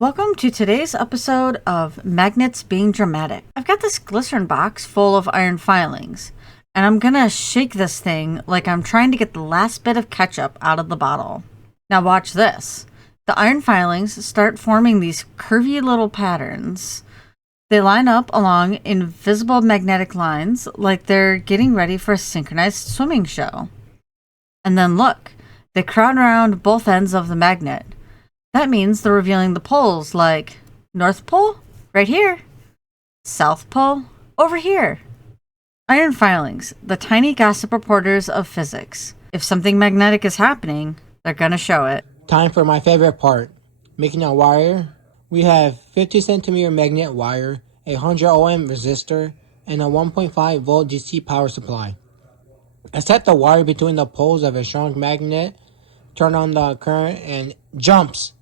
Welcome to today's episode of Magnets Being Dramatic. I've got this glycerin box full of iron filings, and I'm gonna shake this thing like I'm trying to get the last bit of ketchup out of the bottle. Now watch this. The iron filings start forming these curvy little patterns. They line up along invisible magnetic lines like they're getting ready for a synchronized swimming show. And then look, they crowd around both ends of the magnet. That means they're revealing the poles, like North Pole, right here. South Pole, over here. Iron filings, the tiny gossip reporters of physics. If something magnetic is happening, they're gonna show it. Time for my favorite part, making a wire. We have 50 centimeter magnet wire, a 100 ohm resistor, and a 1.5 volt DC power supply. I set the wire between the poles of a strong magnet, turn on the current, and jumps.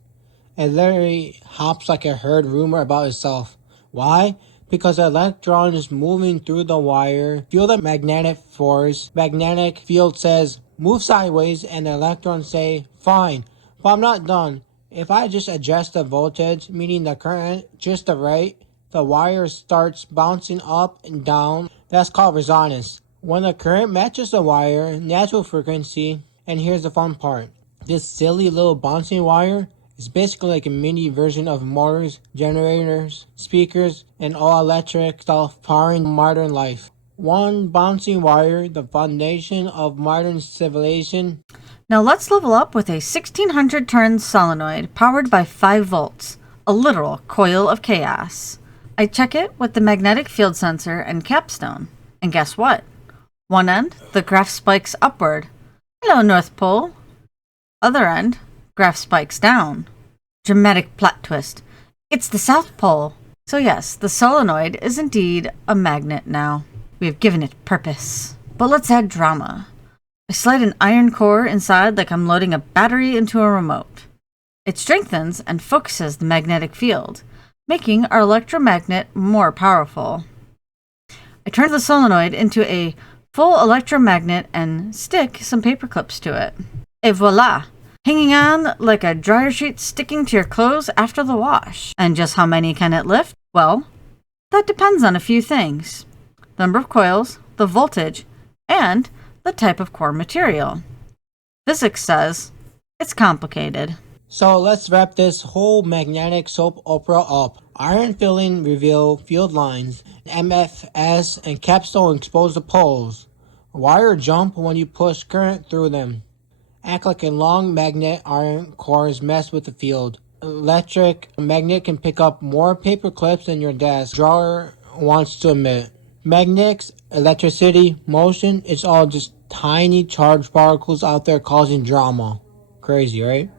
It literally hops like a herd rumor about itself. Why? Because the electron is moving through the wire. Feel the magnetic force. Magnetic field says, move sideways, and the electrons say, fine, but I'm not done. If I just adjust the voltage, meaning the current, just the right, the wire starts bouncing up and down. That's called resonance. When the current matches the wire, natural frequency, and here's the fun part. This silly little bouncing wire is basically like a mini version of motors, generators, speakers, and all electric stuff powering modern life. One bouncing wire, the foundation of modern civilization. Now let's level up with a 1600 turn solenoid powered by 5 volts, a literal coil of chaos. I check it with the magnetic field sensor and capstone. And guess what? One end, the graph spikes upward. Hello, North Pole. Other end, graph spikes down. Dramatic plot twist. It's the South Pole. So yes, the solenoid is indeed a magnet now. We have given it purpose. But let's add drama. I slide an iron core inside like I'm loading a battery into a remote. It strengthens and focuses the magnetic field, making our electromagnet more powerful. I turn the solenoid into a full electromagnet and stick some paper clips to it. Et voila! Hanging on like a dryer sheet sticking to your clothes after the wash. And just how many can it lift? Well, that depends on a few things. The number of coils, the voltage, and the type of core material. Physics says it's complicated. So let's wrap this whole magnetic soap opera up. Iron filling reveal field lines, MFS and capstone expose the poles. Wire jump when you push current through them. Act like a long magnet, iron cores mess with the field. Electric magnet can pick up more paper clips than your desk drawer wants to admit. Magnets, electricity, motion, it's all just tiny charged particles out there causing drama. Crazy, right?